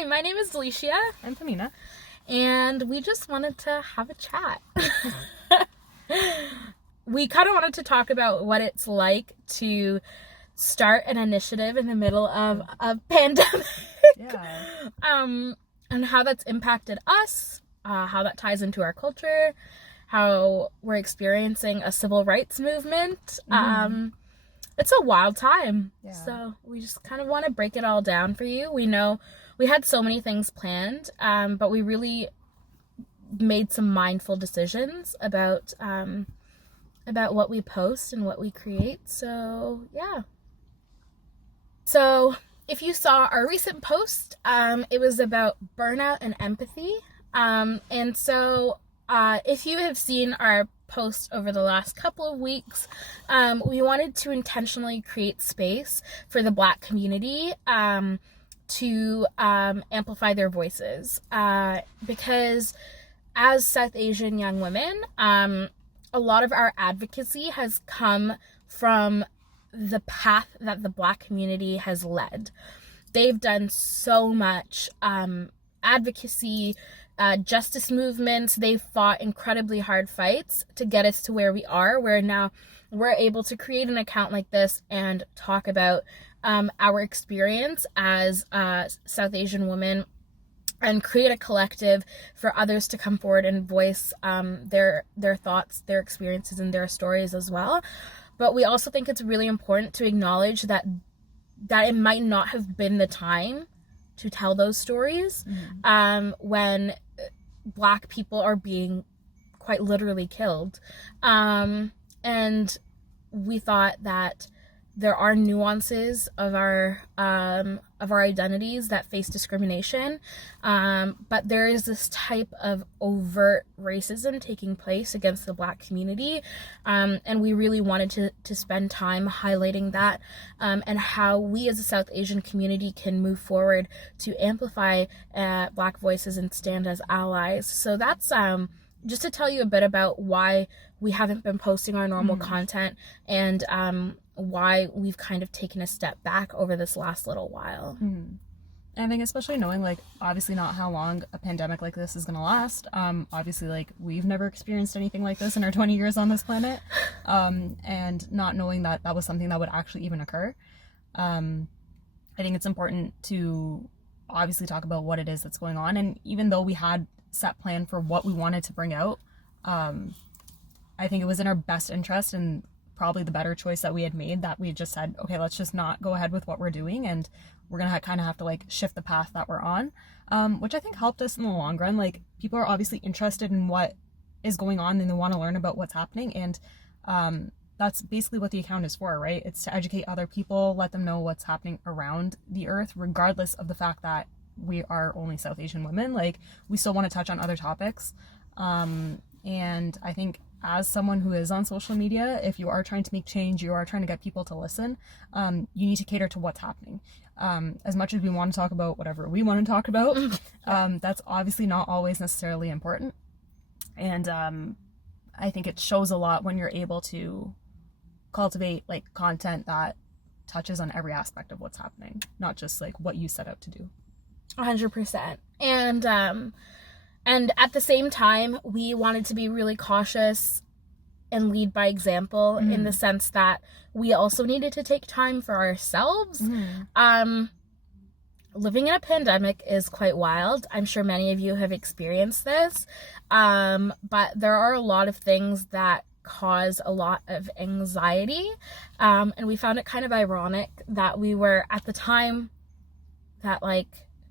Hi, my name is Alicia. I'm Pamina. And we just wanted to have a chat. We kind of wanted to talk about what it's like to start an initiative in the middle of a pandemic. Yeah. And how that's impacted us, how that ties into our culture, how we're experiencing a civil rights movement. It's a wild time. Yeah. So we just kind of want to break it all down for you. We know we had so many things planned, but we really made some mindful decisions about what we post and what we create. So yeah. So if you saw our recent post, it was about burnout and empathy. And so if you have seen our post over the last couple of weeks, we wanted to intentionally create space for the Black community to amplify their voices, because as South Asian young women, a lot of our advocacy has come from the path that the Black community has led. They've done so much advocacy, justice movements. They've fought incredibly hard fights to get us to where we are, where now we're able to create an account like this and talk about our experience as South Asian women and create a collective for others to come forward and voice their thoughts, their experiences, and their stories as well. But we also think it's really important to acknowledge that it might not have been the time to tell those stories when Black people are being quite literally killed. And we thought that there are nuances of our identities that face discrimination, but there is this type of overt racism taking place against the Black community, and we really wanted to spend time highlighting that, and how we as a South Asian community can move forward to amplify Black voices and stand as allies. So that's just to tell you a bit about why we haven't been posting our normal content, and why we've kind of taken a step back over this last little while. And I think especially knowing, like, obviously not how long a pandemic like this is going to last. Obviously, like, we've never experienced anything like this in our 20 years on this planet. And not knowing that was something that would actually even occur. I think it's important to obviously talk about what it is that's going on. And even though we had set plan for what we wanted to bring out, I think it was in our best interest and probably the better choice that we had made, that we just said, okay, let's just not go ahead with what we're doing, and we're gonna kind of have to like shift the path that we're on, which I think helped us in the long run. Like, people are obviously interested in what is going on and they want to learn about what's happening, and that's basically what the account is for, right? It's to educate other people, let them know what's happening around the earth, regardless of the fact that we are only South Asian women. Like, we still want to touch on other topics, and I think as someone who is on social media, if you are trying to make change, you are trying to get people to listen, you need to cater to what's happening. As much as we want to talk about whatever we want to talk about, that's obviously not always necessarily important. And I think it shows a lot when you're able to cultivate like content that touches on every aspect of what's happening, not just like what you set out to do. 100%. And at the same time, we wanted to be really cautious and lead by example, in the sense that we also needed to take time for ourselves. Living in a pandemic is quite wild. I'm sure many of you have experienced this. But there are a lot of things that cause a lot of anxiety. And we found it kind of ironic that we were, at the time that like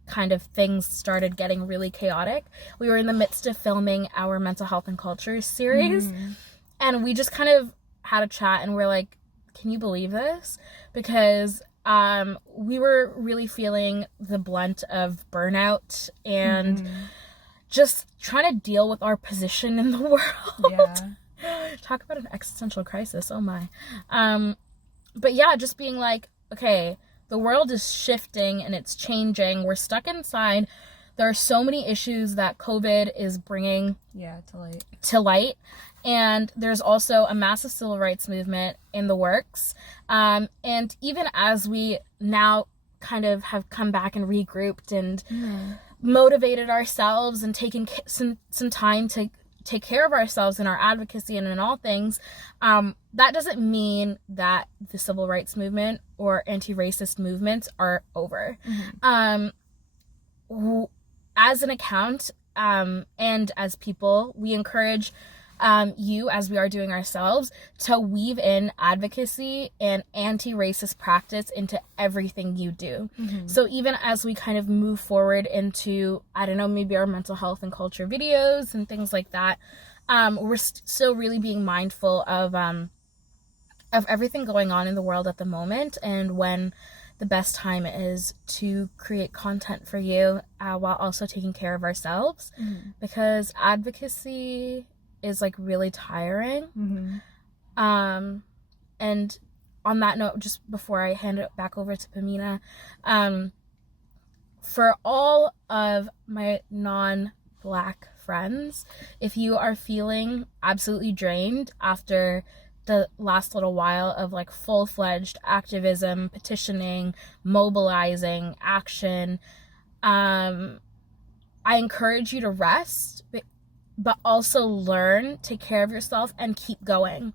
kind of things started getting really chaotic, we were in the midst of filming our mental health and culture series, and we just kind of had a chat and we're like, can you believe this? Because we were really feeling the blunt of burnout and just trying to deal with our position in the world. Talk about an existential crisis, oh my. But yeah, just being like, okay, the world is shifting and it's changing. We're stuck inside. There are so many issues that COVID is bringing to light. And there's also a massive civil rights movement in the works. And even as we now kind of have come back and regrouped and motivated ourselves and taken some time to take care of ourselves in our advocacy and in all things, that doesn't mean that the civil rights movement or anti-racist movements are over. As an account, and as people, we encourage you, as we are doing ourselves, to weave in advocacy and anti-racist practice into everything you do. So even as we kind of move forward into, I don't know, maybe our mental health and culture videos and things like that, we're still really being mindful of everything going on in the world at the moment, and when the best time is to create content for you, while also taking care of ourselves, because advocacy is like really tiring. And on that note, just before I hand it back over to Pamina, for all of my non-Black friends, if you are feeling absolutely drained after the last little while of like full-fledged activism, petitioning, mobilizing, action, I encourage you to rest, but also learn, take care of yourself, and keep going.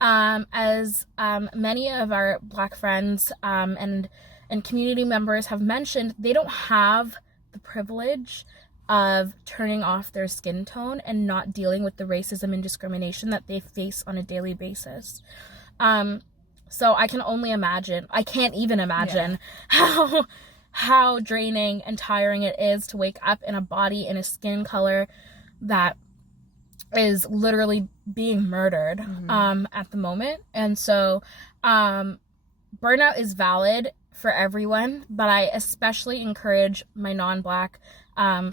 As many of our Black friends and community members have mentioned, they don't have the privilege of turning off their skin tone and not dealing with the racism and discrimination that they face on a daily basis. So I can only imagine, I can't even imagine how draining and tiring it is to wake up in a body, in a skin color that is literally being murdered at the moment. And so burnout is valid for everyone, but I especially encourage my non-Black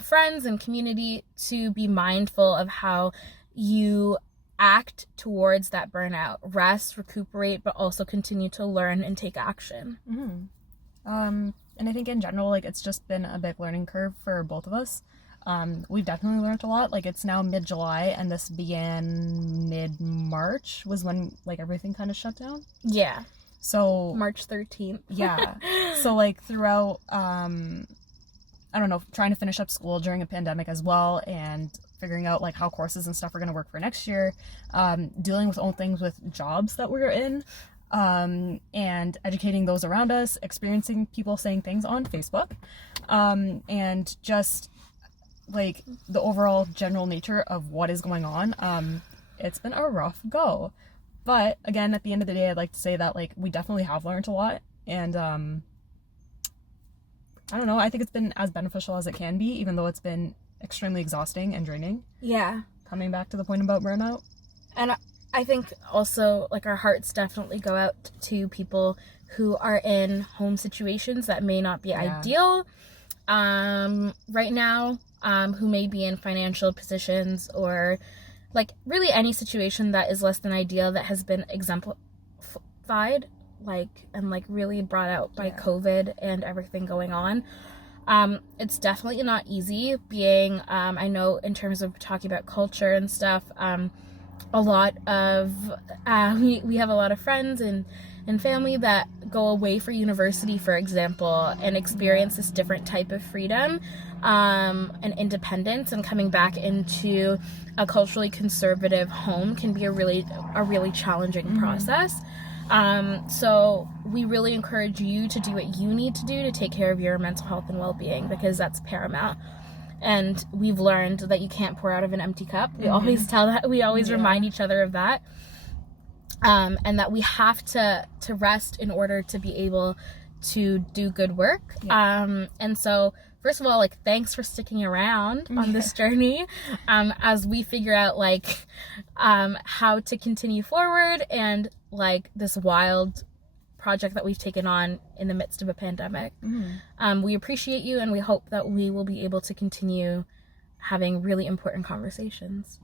friends and community to be mindful of how you act towards that burnout. Rest, recuperate, but also continue to learn and take action. And I think in general, like, it's just been a big learning curve for both of us. We've definitely learned a lot. Like, it's now mid-July, and this began mid-March was when, like, everything kind of shut down. Yeah. So March 13th. Yeah. So, like, throughout, I don't know, trying to finish up school during a pandemic as well, and figuring out, like, how courses and stuff are going to work for next year, dealing with own things with jobs that we're in, and educating those around us, experiencing people saying things on Facebook, and just, like, the overall general nature of what is going on. It's been a rough go. But, again, at the end of the day, I'd like to say that, like, we definitely have learned a lot, and, I don't know, I think it's been as beneficial as it can be, even though it's been extremely exhausting and draining. Yeah. Coming back to the point about burnout. And I think also, like, our hearts definitely go out to people who are in home situations that may not be ideal right now, who may be in financial positions, or, like, really any situation that is less than ideal that has been exemplified, like, and, like, really brought out by COVID and everything going on. It's definitely not easy being, I know in terms of talking about culture and stuff, a lot of, we have a lot of friends and family that go away for university, for example, and experience this different type of freedom, and independence, and coming back into a culturally conservative home can be a really challenging process. So we really encourage you to do what you need to do to take care of your mental health and well-being, because that's paramount. And we've learned that you can't pour out of an empty cup. We always tell that. We always remind each other of that. And that we have to rest in order to be able to do good work. And so, first of all, like, thanks for sticking around on this journey, as we figure out, like, how to continue forward, and, like, this wild project that we've taken on in the midst of a pandemic. We appreciate you, and we hope that we will be able to continue having really important conversations.